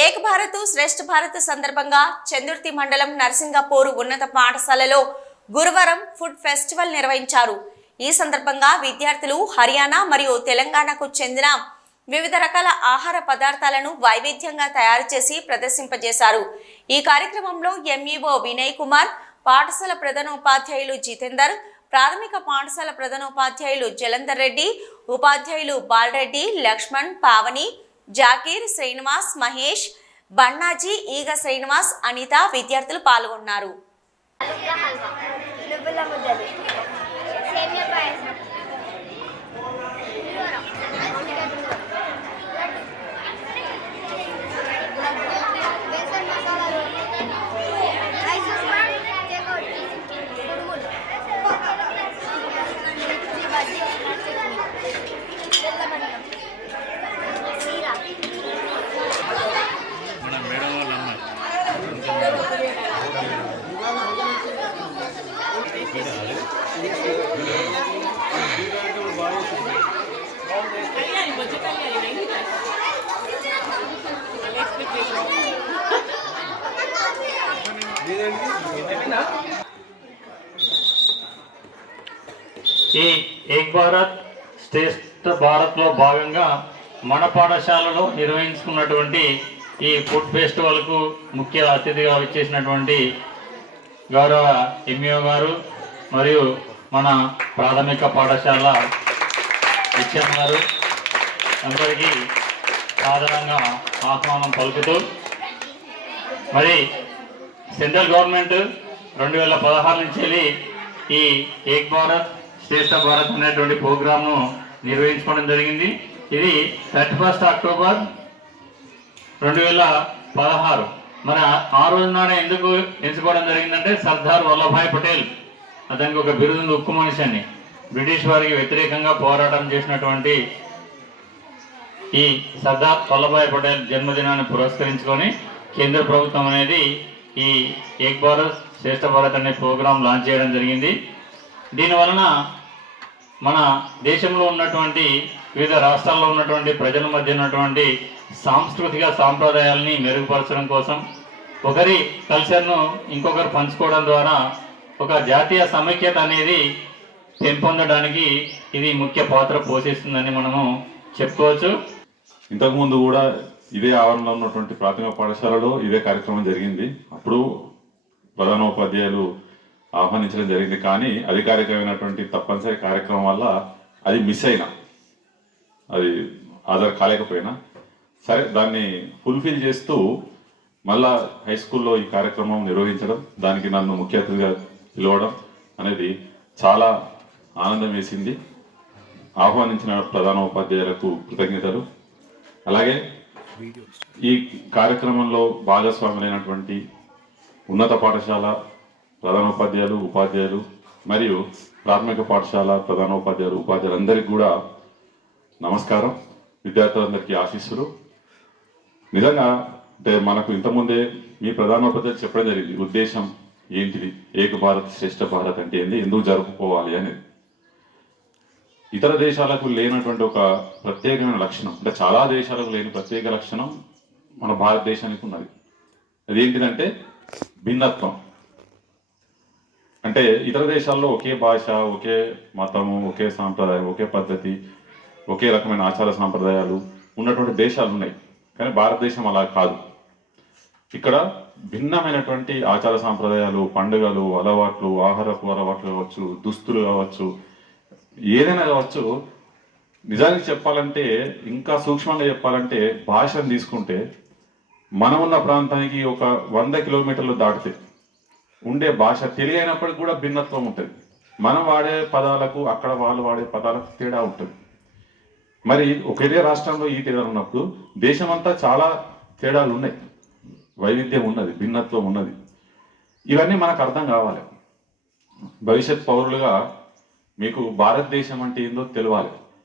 ఏక్ భారత్ శ్రేష్ఠ భారత్ సందర్భంగా చందుర్తి మండలం నరసింగపూర్ ఉన్నత పాఠశాలలో గురువారం ఫుడ్ ఫెస్టివల్ నిర్వహించారు. ఈ సందర్భంగా విద్యార్థులు హర్యానా మరియు తెలంగాణకు చెందిన వివిధ రకాల ఆహార పదార్థాలను వైవిధ్యంగా తయారు చేసి ప్రదర్శింపజేశారు. ఈ కార్యక్రమంలో ఎంఈఓ వినయ్ కుమార్ పాఠశాల ప్రధానోపాధ్యాయులు జితేందర్ ప్రాథమిక పాఠశాల ప్రధానోపాధ్యాయులు జలంధర్ రెడ్డి ఉపాధ్యాయులు బాలరెడ్డి లక్ష్మణ్ పావని జాకీర్ శ్రీనివాస్ మహేష్ బన్నాజీ ఈగ శ్రీనివాస్ అనిత విద్యార్థులు పాల్గొన్నారు. ఈ ఏక్ భారత్ శ్రేష్ఠ భారత్లో భాగంగా మన పాఠశాలలో నిర్వహించుకున్నటువంటి ఈ ఫుడ్ ఫెస్టివల్కు ముఖ్య అతిథిగా వచ్చేసినటువంటి గౌరవ ఎంఈఓ గారు మరియు మన ప్రాథమిక పాఠశాల హెచ్ఎం గారు. అందరికీ సాధారణంగా ఆహ్వానం పలుకుతూ మరి సెంట్రల్ గవర్నమెంట్ రెండు వేల పదహారు నుంచి వెళ్ళి ఈ ఏక్ భారత్ శ్రేష్ఠ భారత్ అనేటువంటి ప్రోగ్రామ్ను నిర్వహించుకోవడం జరిగింది. ఇది థర్టీ ఫస్ట్ అక్టోబర్ రెండు వేల పదహారు. మరి ఆ- రోజు నాడే ఎందుకు ఎంచుకోవడం జరిగిందంటే సర్దార్ వల్లభాయ్ పటేల్ అతనికి ఒక బిరుదు ఉక్కు మనిషి అని బ్రిటిష్ వారికి వ్యతిరేకంగా పోరాటం చేసినటువంటి ఈ సర్దార్ వల్లభాయ్ పటేల్ జన్మదినాన్ని పురస్కరించుకొని కేంద్ర ప్రభుత్వం అనేది ఈ ఏక్ భారత్ శ్రేష్ఠ భారత్ అనే ప్రోగ్రాం లాంచ్ చేయడం జరిగింది. దీని వలన మన దేశంలో ఉన్నటువంటి వివిధ రాష్ట్రాల్లో ఉన్నటువంటి ప్రజల మధ్య ఉన్నటువంటి సాంస్కృతిక సాంప్రదాయాలని మెరుగుపరచడం కోసం ఒకరి కల్చర్ను ఇంకొకరు పంచుకోవడం ద్వారా ఒక జాతీయ సమైక్యత అనేది పెంపొందడానికి ఇది ముఖ్య పాత్ర పోషిస్తుందని మనము చెప్పుకోవచ్చు. ఇంతకుముందు కూడా ఇదే ఆవరణలో ఉన్నటువంటి ప్రాథమిక పాఠశాలలో ఇదే కార్యక్రమం జరిగింది. అప్పుడు ప్రధానోపాధ్యాయులు ఆహ్వానించడం జరిగింది. కానీ అధికారికమైనటువంటి తప్పనిసరి కార్యక్రమం వల్ల అది మిస్ అయినా అది హాజరు కాలేకపోయినా సరే దాన్ని ఫుల్ఫిల్ చేస్తూ మళ్ళా హై స్కూల్లో ఈ కార్యక్రమం నిర్వహించడం దానికి నన్ను ముఖ్య అతిథిగా పిలవడం అనేది చాలా ఆనందం వేసింది. ఆహ్వానించిన ప్రధాన ఉపాధ్యాయులకు కృతజ్ఞతలు. అలాగే ఈ కార్యక్రమంలో భాగస్వాములైనటువంటి ఉన్నత పాఠశాల ప్రధానోపాధ్యాయులు ఉపాధ్యాయులు మరియు ప్రాథమిక పాఠశాల ప్రధానోపాధ్యాయులు ఉపాధ్యాయులందరికీ కూడా నమస్కారం. విద్యార్థులందరికీ ఆశీస్సులు. నిజంగా అంటే మనకు ఇంతకుముందే మీ ప్రధానోపాధ్యాయులు చెప్పడం జరిగింది. ఉద్దేశం ఏంటిది? ఏక భారత్ శ్రేష్ఠ భారత్ అంటే ఏంది? ఎందుకు జరుపుకోవాలి అనేది. ఇతర దేశాలకు లేనటువంటి ఒక ప్రత్యేకమైన లక్షణం అంటే చాలా దేశాలకు లేని ప్రత్యేక లక్షణం మన భారతదేశానికి ఉన్నది. అదేంటిదంటే భిన్నత్వం. అంటే ఇతర దేశాల్లో ఒకే భాష ఒకే మతము ఒకే సాంప్రదాయం ఒకే పద్ధతి ఒకే రకమైన ఆచార సాంప్రదాయాలు ఉన్నటువంటి దేశాలు ఉన్నాయి. కానీ భారతదేశం అలా కాదు. ఇక్కడ భిన్నమైనటువంటి ఆచార సాంప్రదాయాలు పండుగలు అలవాట్లు ఆహారపు అలవాట్లు కావచ్చు దుస్తులు కావచ్చు ఏదైనా కావచ్చు నిజానికి చెప్పాలంటే ఇంకా సూక్ష్మంగా చెప్పాలంటే భాషను తీసుకుంటే మనం ఉన్న ప్రాంతానికి ఒక వంద కిలోమీటర్లు దాటితే ఉండే భాష తెలియనప్పటికి కూడా భిన్నత్వం ఉంటుంది. మనం వాడే పదాలకు అక్కడ వాళ్ళు వాడే పదాలకు తేడా ఉంటుంది. మరి ఒకే రాష్ట్రంలో ఈ తేడాలు ఉన్నప్పుడు దేశమంతా చాలా తేడాలు ఉన్నాయి. వైవిధ్యం ఉన్నది భిన్నత్వం ఉన్నది. ఇవన్నీ మనకు అర్థం కావాలి. భవిష్యత్ పౌరులుగా మీకు భారతదేశం అంటే ఏందో తెలియాలి